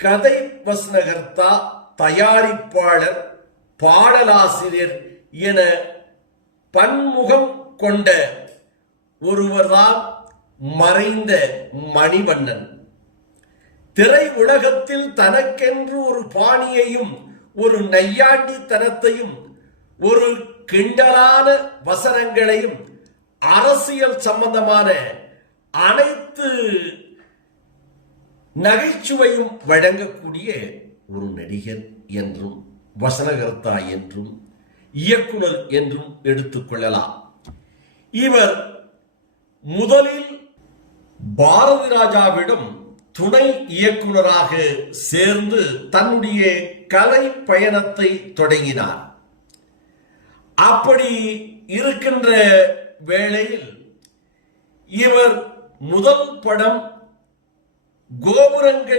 கதை வசனகர்த்தா தயாரிப்பாளர் பாடலாசிரியர் என பன்முகம் கொண்ட ஒருவர்தான் மறைந்த மணிவண்ணன். திரை உலகத்தில் தனக்கென்று ஒரு பாணியையும் ஒரு நையாண்டித்தனத்தையும் ஒரு கிண்டலான வசனங்களையும் அரசியல் சம்பந்தமான அனைத்து நகைச்சுவையும் வழங்கக்கூடிய ஒரு நடிகர் என்றும் வசனகர்த்தா என்றும் இயக்குனர் என்றும் எடுத்துக்கொள்ளலாம் இவர் முதலில் பாரதி ராஜாவிடம் துணை இயக்குனராக சேர்ந்து தன்னுடைய கலை பயணத்தை தொடங்கினார். அப்படி இருக்கின்ற வேளையில் இவர் முதல் படம் கோபுரங்கள்